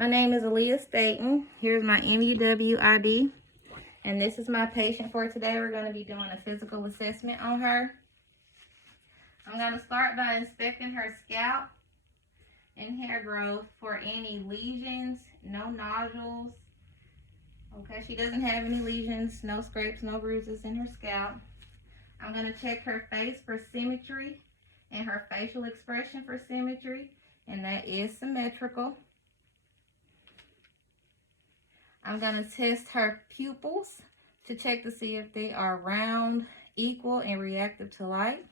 My name is Aaliyah Staten. Here's my MUW ID. And this is my patient for today. We're going to be doing a physical assessment on her. I'm going to start by inspecting her scalp and hair growth for any lesions, no nodules. Okay, she doesn't have any lesions, no scrapes, no bruises in her scalp. I'm going to check her face for symmetry and her facial expression for symmetry, and that is symmetrical. I'm going to test her pupils to check to see if they are round, equal, and reactive to light.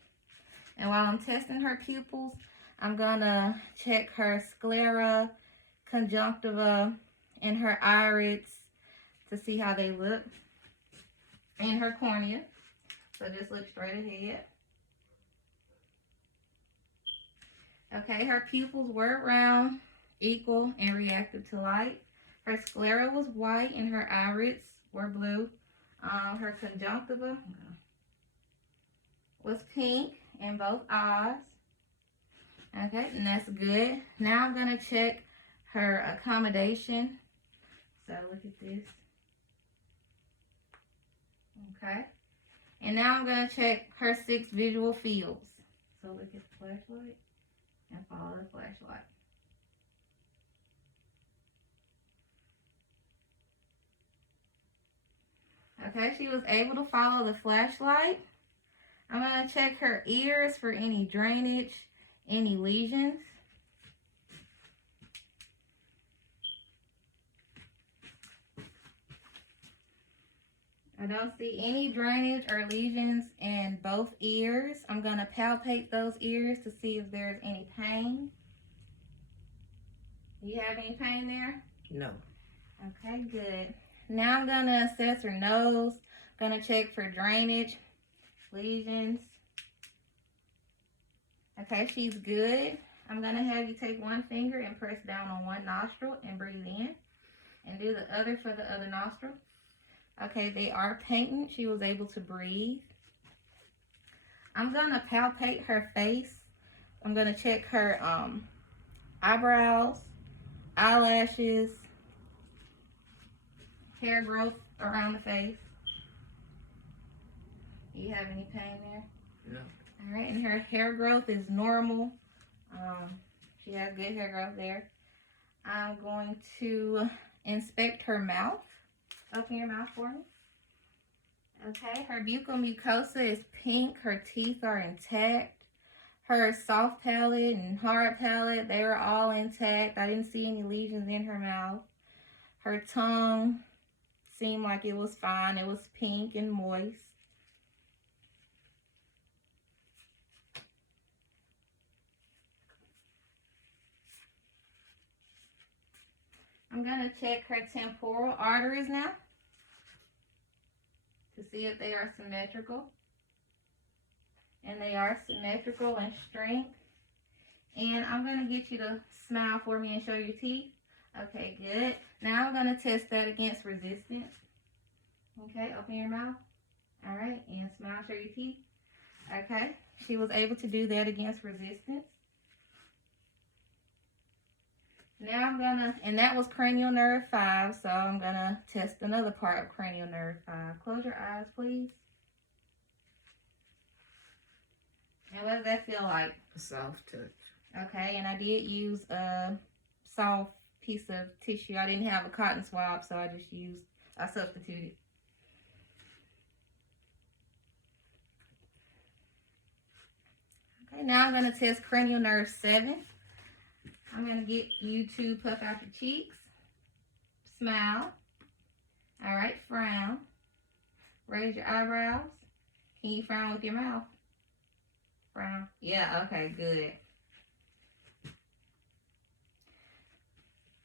And while I'm testing her pupils, I'm going to check her sclera, conjunctiva, and her irids to see how they look, and her cornea. So just look straight ahead. Okay, her pupils were round, equal, and reactive to light. Her sclera was white and her irids were blue. Her conjunctiva was pink in both eyes. Okay, and that's good. Now I'm going to check her accommodation. So look at this. Okay. And now I'm going to check her 6 visual fields. So look at the flashlight and follow the flashlight. Okay, she was able to follow the flashlight. I'm going to check her ears for any drainage, any lesions. I don't see any drainage or lesions in both ears. I'm going to palpate those ears to see if there's any pain. Do you have any pain there? No. Okay, good. Now I'm going to assess her nose. I'm going to check for drainage, lesions. Okay, she's good. I'm going to have you take one finger and press down on one nostril and breathe in. And do the other for the other nostril. Okay, they are patent. She was able to breathe. I'm going to palpate her face. I'm going to check her eyebrows, eyelashes, hair growth around the face. Do you have any pain there? No. All right, and her hair growth is normal. She has good hair growth there. I'm going to inspect her mouth. Open your mouth for me. Okay, her buccal mucosa is pink. Her teeth are intact. Her soft palate and hard palate, they are all intact. I didn't see any lesions in her mouth. Her tongue seemed like it was fine. It was pink and moist. I'm going to check her temporal arteries now to see if they are symmetrical. And they are symmetrical in strength. And I'm going to get you to smile for me and show your teeth. Okay, good. Now I'm going to test that against resistance. Okay, open your mouth. All right, and smile, show your teeth. Okay, she was able to do that against resistance. Now I'm gonna, and that was cranial nerve 5, so I'm gonna test another part of cranial nerve 5. Close your eyes, please. And what does that feel like? A soft touch. Okay, and I did use a soft piece of tissue. I didn't have a cotton swab, so I substituted. Okay, now I'm gonna test cranial nerve 7. I'm going to get you to puff out your cheeks. Smile. All right, frown. Raise your eyebrows. Can you frown with your mouth? Frown. Yeah, okay, good.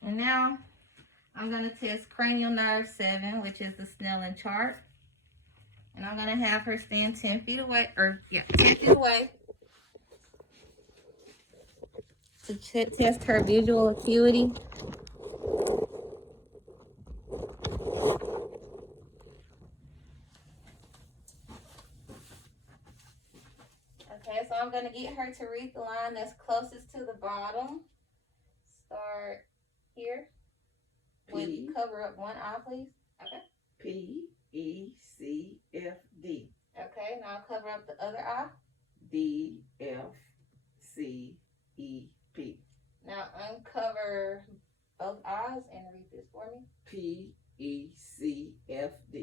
And now I'm going to test cranial nerve 7, which is the Snellen chart. And I'm going to have her stand 10 feet away, 10 feet away. To test her visual acuity. Okay, so I'm going to get her to read the line that's closest to the bottom. Start here. cover up one eye, please? Okay. PECFD. Okay, now cover up the other eye. DFCEP. Now uncover both eyes and read this for me. PECFD.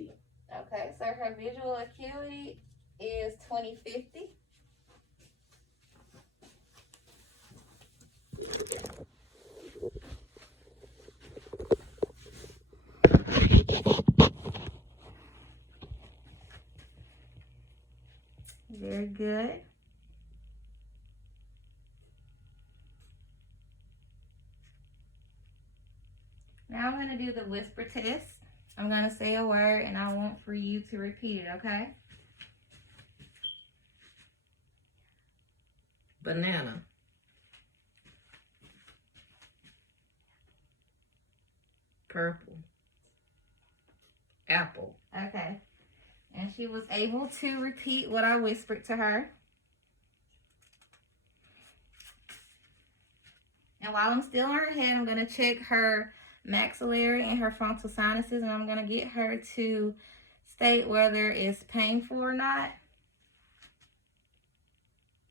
Okay, so her visual acuity is 20/50. Very good. Now I'm going to do the whisper test. I'm going to say a word and I want for you to repeat it, okay? Banana. Purple. Apple. Okay. And she was able to repeat what I whispered to her. And while I'm still on her head, I'm going to check her maxillary and her frontal sinuses, and I'm going to get her to state whether it's painful or not.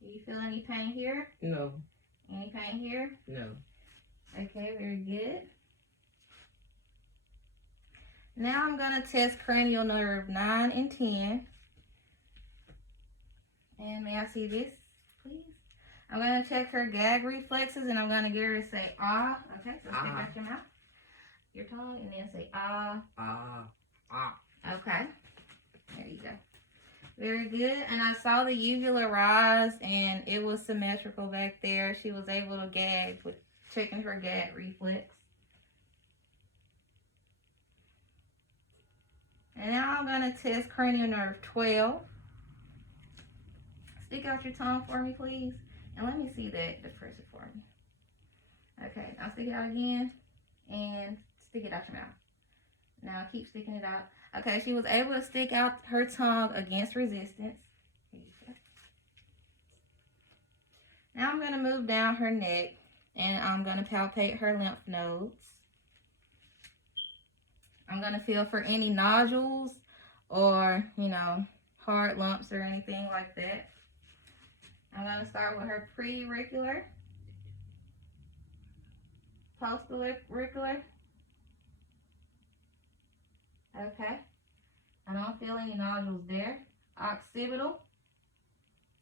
Do you feel any pain here? No. Any pain here? No. Okay, very good. Now I'm going to test cranial nerve 9 and 10. And may I see this, please? I'm going to check her gag reflexes, and I'm going to get her to say, ah. Okay, so stick out your mouth, your tongue, and then say, ah. Ah. Okay, there you go. Very good. And I saw the uvula rise, and it was symmetrical back there. She was able to gag with checking her gag reflex. And now I'm going to test cranial nerve 12. Stick out your tongue for me, please. And let me see that depressor for me. Okay, now stick it out again. And stick it out your mouth. Now keep sticking it out. Okay, she was able to stick out her tongue against resistance. Here you go. Now I'm going to move down her neck. And I'm going to palpate her lymph nodes. I'm going to feel for any nodules or, hard lumps or anything like that. I'm going to start with her preauricular, postauricular. Okay. I don't feel any nodules there. Occipital.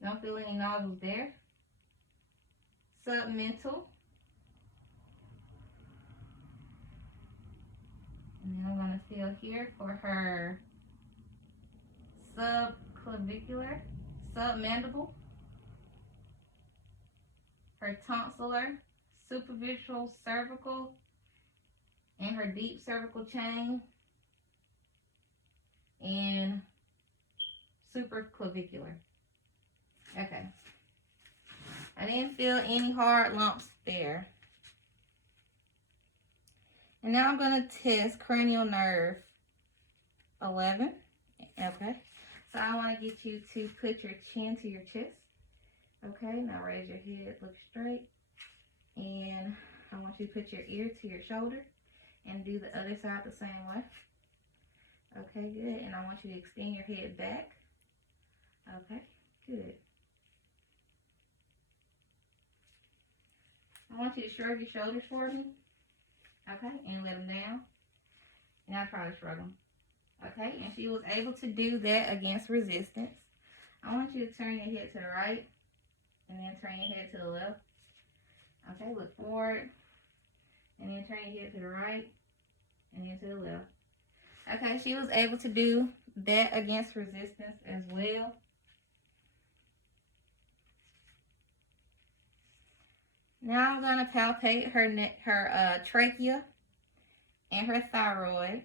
Don't feel any nodules there. Submental. And then I'm going to feel here for her subclavicular, submandible, her tonsillar, superficial cervical, and her deep cervical chain, and supraclavicular. Okay. I didn't feel any hard lumps there. And now I'm going to test cranial nerve 11. Okay. So I want to get you to put your chin to your chest. Okay. Now raise your head, look straight. And I want you to put your ear to your shoulder and do the other side the same way. Okay, good. And I want you to extend your head back. Okay, good. I want you to shrug your shoulders for me. Okay, and let them down. Now try to shrug them. Okay, and she was able to do that against resistance. I want you to turn your head to the right and then turn your head to the left. Okay, look forward and then turn your head to the right and then to the left. Okay, she was able to do that against resistance as well. Now I'm going to palpate her neck, her trachea and her thyroid.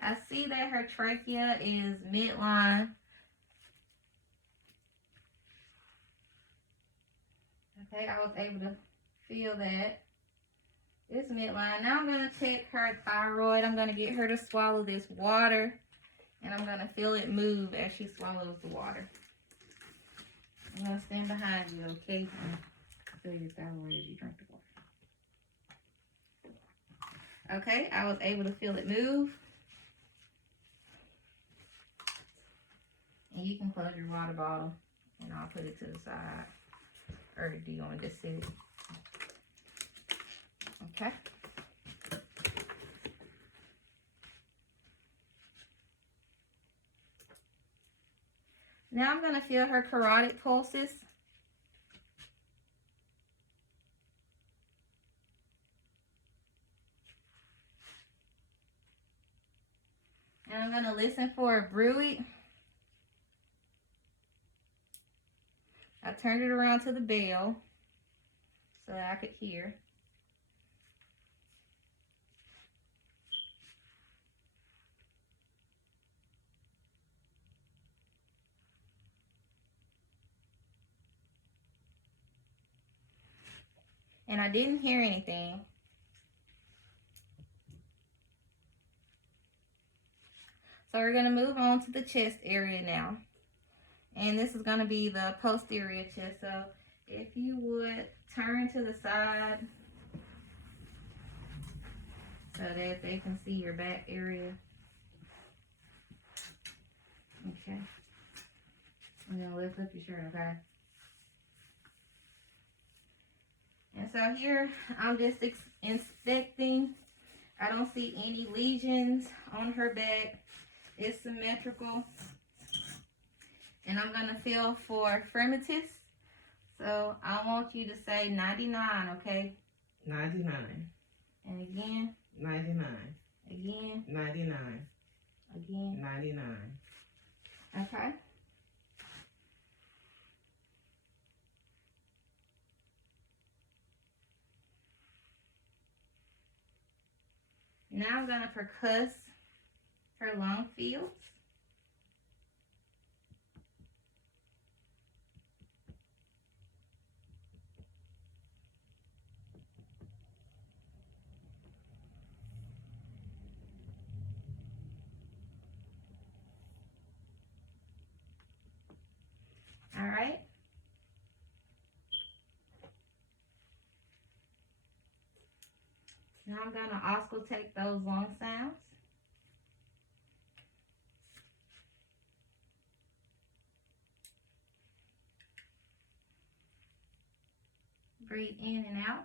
I see that her trachea is midline. Okay, I was able to feel that. It's midline. Now I'm going to check her thyroid. I'm going to get her to swallow this water. And I'm going to feel it move as she swallows the water. I'm going to stand behind you, okay? Feel your thyroid as you drink the water. Okay, I was able to feel it move. And you can close your water bottle and I'll put it to the side. Or do you want to just sit it? Okay. Now I'm going to feel her carotid pulses. And I'm going to listen for a bruit. I turned it around to the bell so that I could hear. And I didn't hear anything. So we're going to move on to the chest area now. And this is going to be the posterior chest. So if you would turn to the side so that they can see your back area. Okay. I'm going to lift up your shirt, okay? And so here, I'm just inspecting. I don't see any lesions on her back. It's symmetrical. And I'm going to feel for fremitus. So I want you to say 99, okay? 99. And again. 99. Again. 99. Again. 99. Okay. Now I'm going to percuss her lung fields. All right. Now I'm going to auscultate those lung sounds. Breathe in and out.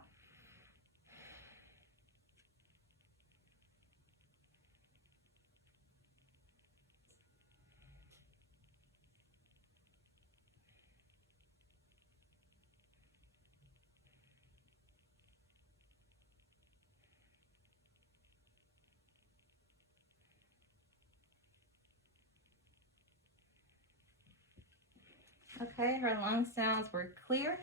Okay, her lung sounds were clear.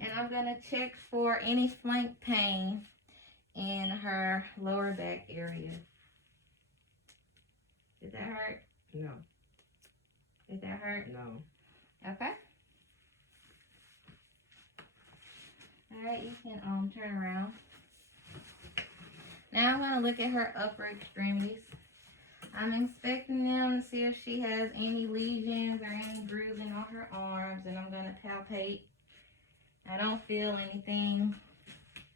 And I'm going to check for any flank pain in her lower back area. Did that hurt? No. Did that hurt? No. Okay. All right, you can turn around. Now I'm going to look at her upper extremities. I'm inspecting them to see if she has any lesions or any bruising on her arms, and I'm going to palpate. I don't feel anything.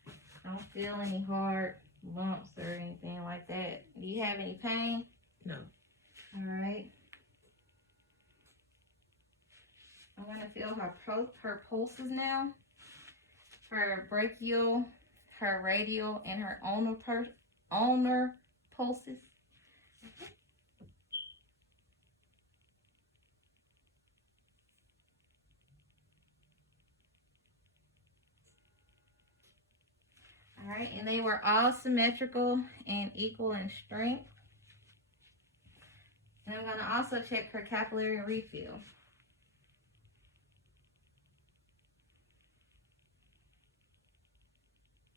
I don't feel any hard lumps or anything like that. Do you have any pain? No. All right. I'm going to feel her pulses now. Her brachial, her radial, and her ulnar pulses. All right, and they were all symmetrical and equal in strength. And I'm going to also check her capillary refill.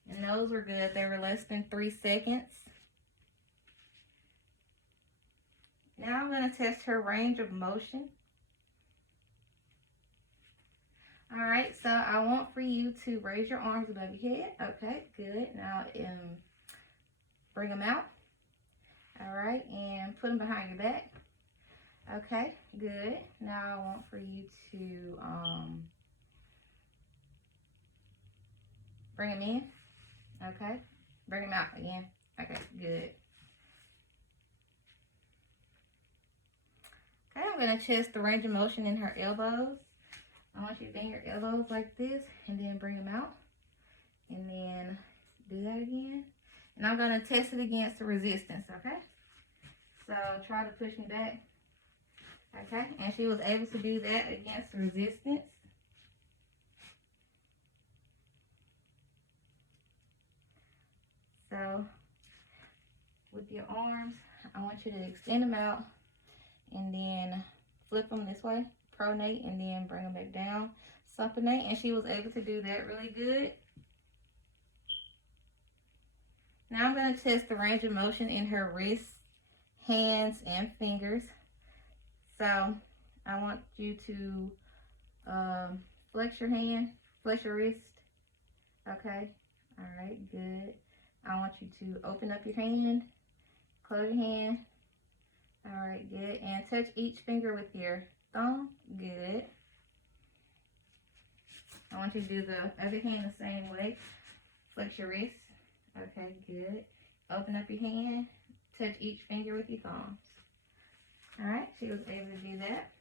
And those were good. They were less than 3 seconds. Now I'm going to test her range of motion. All right, so I want for you to raise your arms above your head. Okay, good. Now bring them out. All right, and put them behind your back. Okay, good. Now I want for you to bring them in. Okay, bring them out again. Okay, good. Okay, I'm going to test the range of motion in her elbows. I want you to bend your elbows like this and then bring them out. And then do that again. And I'm going to test it against the resistance, okay? So try to push me back. Okay, and she was able to do that against the resistance. So with your arms, I want you to extend them out and then flip them this way, pronate, and then bring them back down, supinate, and she was able to do that really good. Now I'm going to test the range of motion in her wrists, hands, and fingers. So I want you to flex your hand, flex your wrist. Okay, all right, good. I want you to open up your hand, close your hand. All right, good. And touch each finger with your thumb. Good. I want you to do the other hand the same way. Flex your wrist. Okay, good. Open up your hand. Touch each finger with your thumbs. All right, she was able to do that.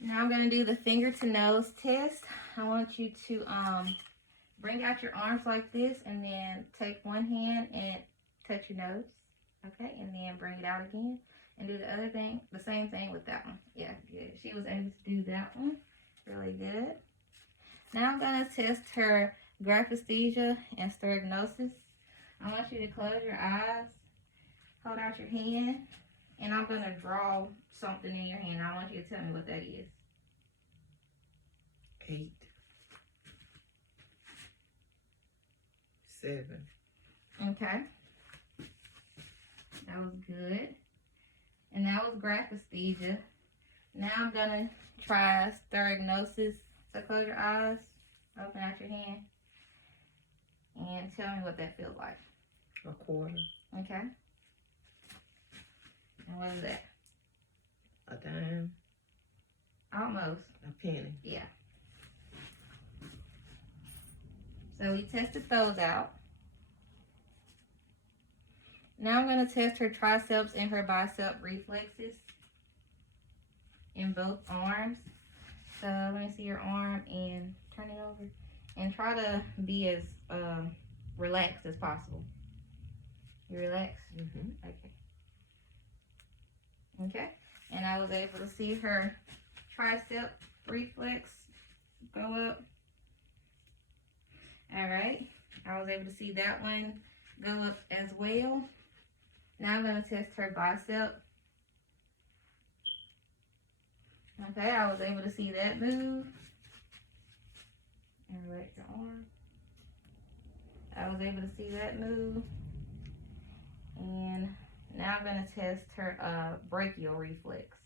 Now I'm going to do the finger to nose test. I want you to bring out your arms like this and then take one hand and touch your nose. Okay, and then bring it out again. And do the other thing, the same thing with that one. Yeah, good. She was able to do that one. Really good. Now I'm going to test her graphesthesia and sterignosis. I want you to close your eyes, hold out your hand, and I'm going to draw something in your hand. I want you to tell me what that is. 8, 7. Okay. That was good. And that was graphesthesia. Now I'm going to try sterignosis. So close your eyes, open out your hand, and tell me what that feels like. 1/4. Okay. And what is that? A dime. Almost. A penny. Yeah. So we tested those out. Now I'm going to test her triceps and her bicep reflexes in both arms. So let me see your arm and turn it over. And try to be as relaxed as possible. You relaxed? Mm-hmm. Okay. Okay. And I was able to see her tricep reflex go up. All right. I was able to see that one go up as well. Now I'm going to test her bicep. Okay, I was able to see that move. And relax your arm. I was able to see that move. And now I'm going to test her brachial reflex.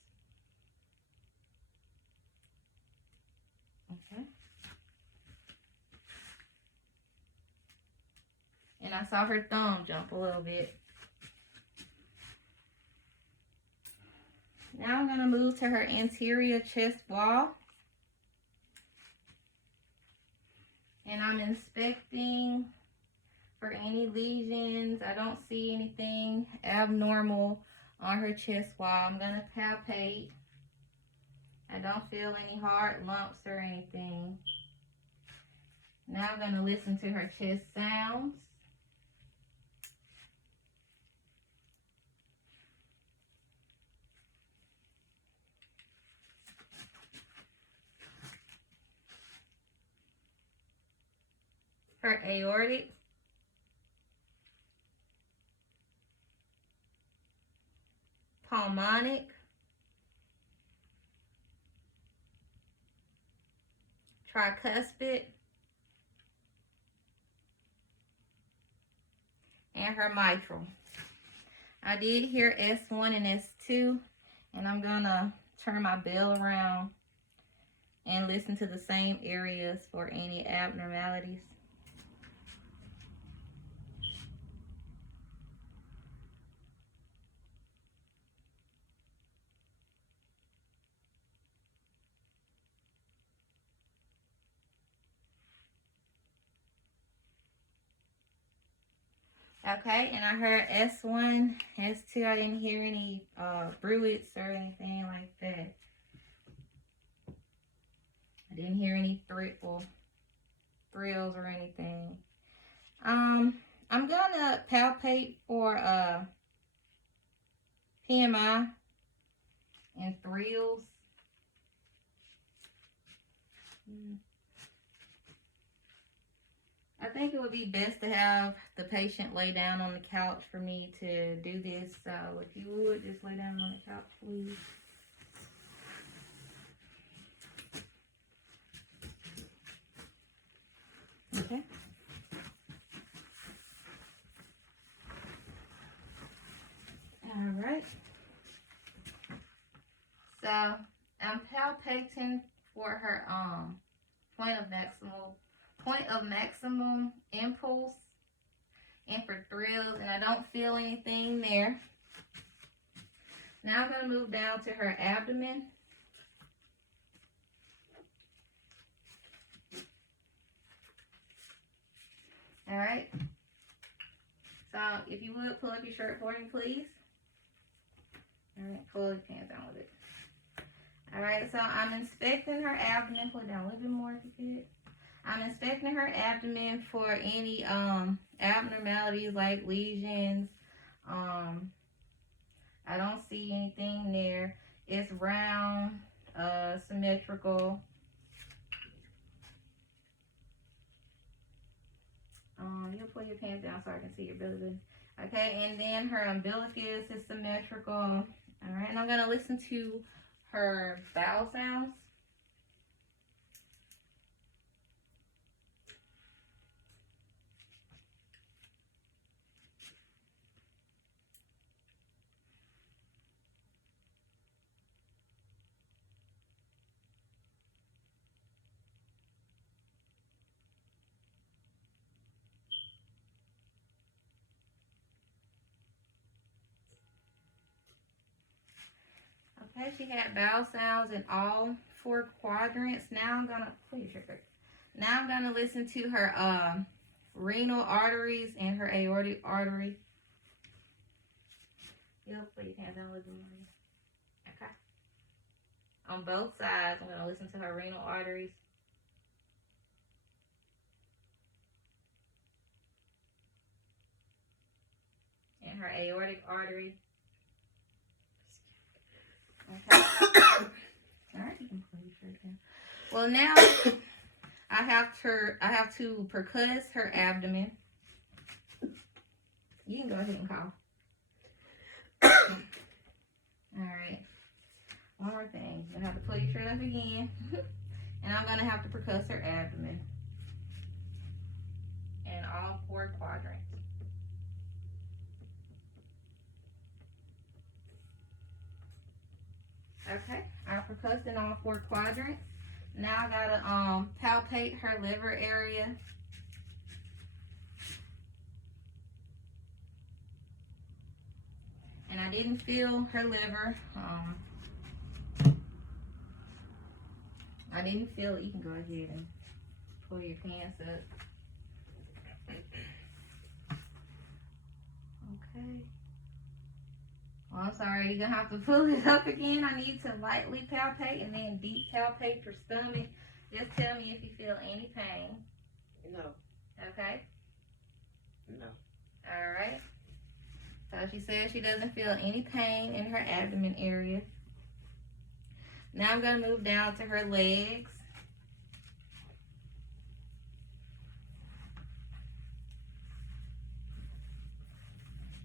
Okay. And I saw her thumb jump a little bit. Now I'm going to move to her anterior chest wall. And I'm inspecting for any lesions. I don't see anything abnormal on her chest wall. I'm going to palpate. I don't feel any hard lumps or anything. Now I'm going to listen to her chest sounds. Her aortic. Pulmonic. Tricuspid. And her mitral. I did hear S1 and S2, and I'm gonna turn my bell around and listen to the same areas for any abnormalities. Okay, and I heard S1, S2. I didn't hear any bruits or anything like that. I didn't hear any thrills or anything. I'm gonna palpate for PMI and thrills. I think it would be best to have the patient lay down on the couch for me to do this. So if you would just lay down on the couch, please. Okay. All right. So I'm palpating for her point of maximum impulse and for thrills, and I don't feel anything there. Now I'm going to move down to her abdomen. All right. So if you would pull up your shirt for me, please. All right, pull your pants down with it. All right, so I'm inspecting her abdomen. Pull it down a little bit more if you could. I'm inspecting her abdomen for any abnormalities like lesions. I don't see anything there. It's round, symmetrical. You'll pull your pants down so I can see your belly button. Okay, and then her umbilicus is symmetrical. All right, and I'm gonna listen to her bowel sounds. Okay, she had bowel sounds in all 4 quadrants. Now I'm gonna listen to her renal arteries and her aortic artery. Yep, put your hands down a little bit more. Okay. On both sides, I'm gonna listen to her renal arteries. And her aortic artery. Okay. All right, you can pull your shirt down. Well, now I have to percuss her abdomen. You can go ahead and cough. All right. One more thing. You're gonna have to pull your shirt up again, and I'm gonna have to percuss her abdomen in all 4 quadrants. Okay, I percussed in all 4 quadrants. Now I gotta palpate her liver area. And I didn't feel her liver. I didn't feel it. You can go ahead and pull your pants up. Okay. Well, I'm sorry, you're gonna have to pull it up again. I need to lightly palpate and then deep palpate your stomach. Just tell me if you feel any pain. No. Okay? No. All right. So she says she doesn't feel any pain in her abdomen area. Now I'm going to move down to her legs.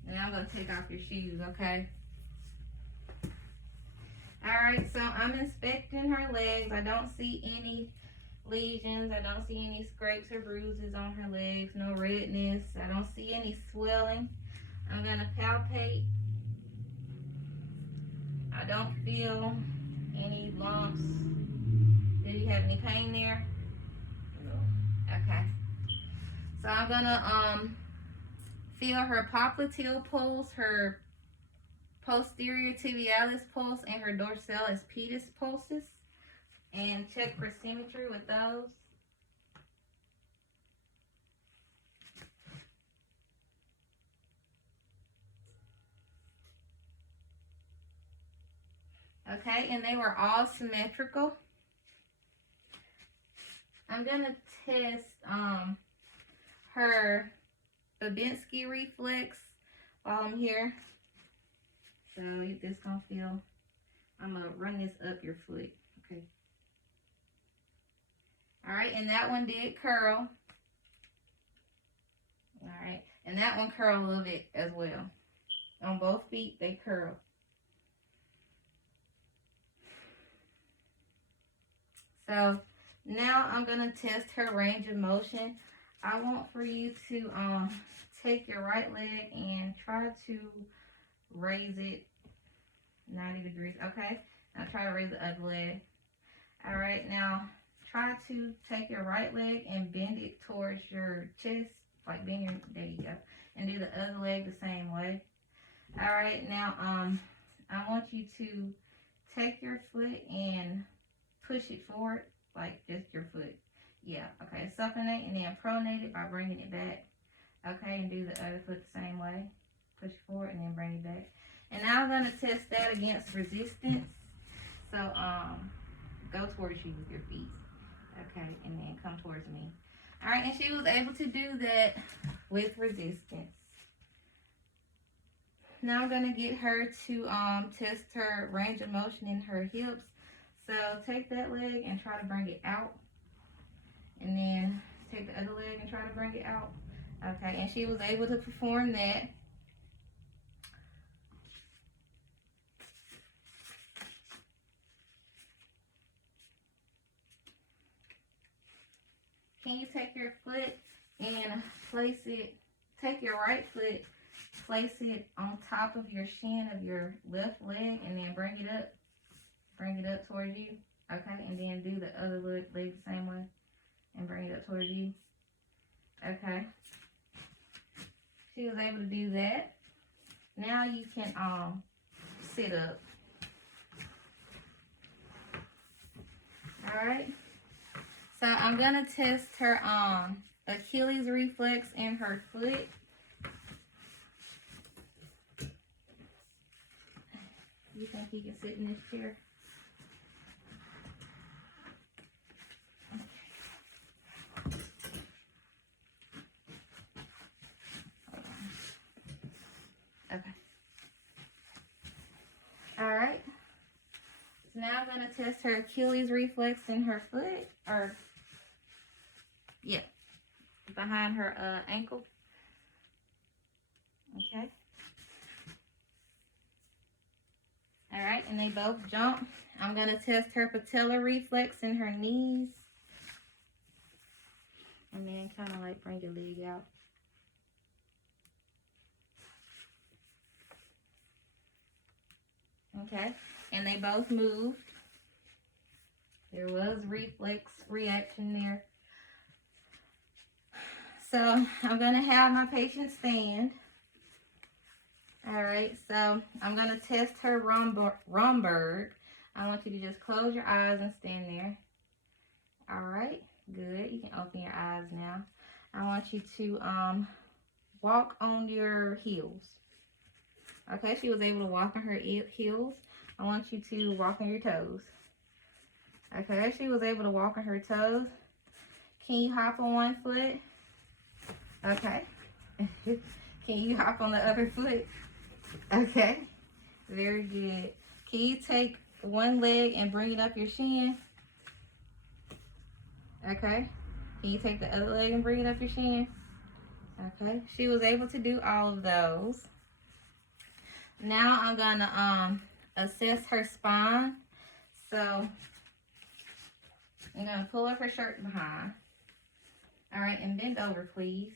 Now I'm going to take off your shoes, okay? Alright, so I'm inspecting her legs. I don't see any lesions. I don't see any scrapes or bruises on her legs. No redness. I don't see any swelling. I'm going to palpate. I don't feel any lumps. Did you have any pain there? No. Okay. So I'm going to feel her popliteal pulse, her posterior tibialis pulse, and her dorsalis pedis pulses, and check for symmetry with those. Okay, and they were all symmetrical. I'm gonna test her Babinski reflex while I'm here. So you just gonna feel, I'm gonna run this up your foot. Okay. Alright, and that one did curl. Alright, and that one curled a little bit as well. On both feet, they curl. So now I'm gonna test her range of motion. I want for you to take your right leg and try to raise it 90 degrees. Okay, now try to raise the other leg. All right, now try to take your right leg and bend it towards your chest, like bend your, there you go, and do the other leg the same way. All right, now I want you to take your foot and push it forward, like just your foot. Yeah, okay, supinate and then pronate it by bringing it back. Okay, and do the other foot the same way. Push it forward and then bring it back. And now I'm gonna test that against resistance. So go towards you with your feet. Okay, and then come towards me. All right, and she was able to do that with resistance. Now I'm gonna get her to test her range of motion in her hips. So take that leg and try to bring it out. And then take the other leg and try to bring it out. Okay, and she was able to perform that. Can you take your foot and place it, take your right foot, place it on top of your shin of your left leg, and then bring it up towards you. Okay, and then do the other leg the same way and bring it up towards you. Okay, she was able to do that. Now you can sit up. All right, so I'm gonna test her Achilles reflex in her foot. You think you can sit in this chair? Okay. All right. So now I'm going to test her Achilles reflex in her foot, or, yeah, behind her ankle. Okay. All right, and they both jump. I'm going to test her patella reflex in her knees. And then kind of like bring your leg out. Okay, and they both moved. There was reflex reaction there. So I'm gonna have my patient stand. All right, so I'm gonna test her Romberg. I want you to just close your eyes and stand there. All right, good. You can open your eyes now. I want you to walk on your heels. Okay, she was able to walk on her heels. I want you to walk on your toes. Okay, she was able to walk on her toes. Can you hop on one foot? Okay. Can you hop on the other foot? Okay. Very good. Can you take one leg and bring it up your shin? Okay. Can you take the other leg and bring it up your shin? Okay. She was able to do all of those. Now I'm gonna assess her spine. So I'm gonna pull up her shirt behind. All right, and bend over, please.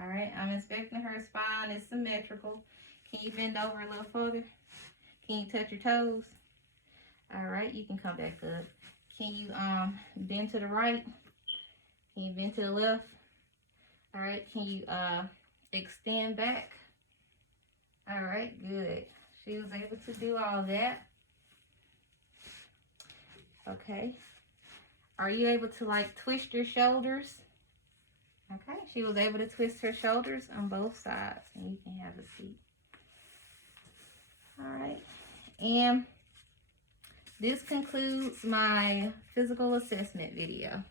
All right, I'm inspecting her spine. It's symmetrical. Can you bend over a little further? Can you touch your toes? All right, you can come back up. Can you bend to the right? Can you bend to the left? All right, can you extend back? All right, good. She was able to do all that. Okay. Are you able to like twist your shoulders? Okay, she was able to twist her shoulders on both sides, and you can have a seat. All right, and this concludes my physical assessment video.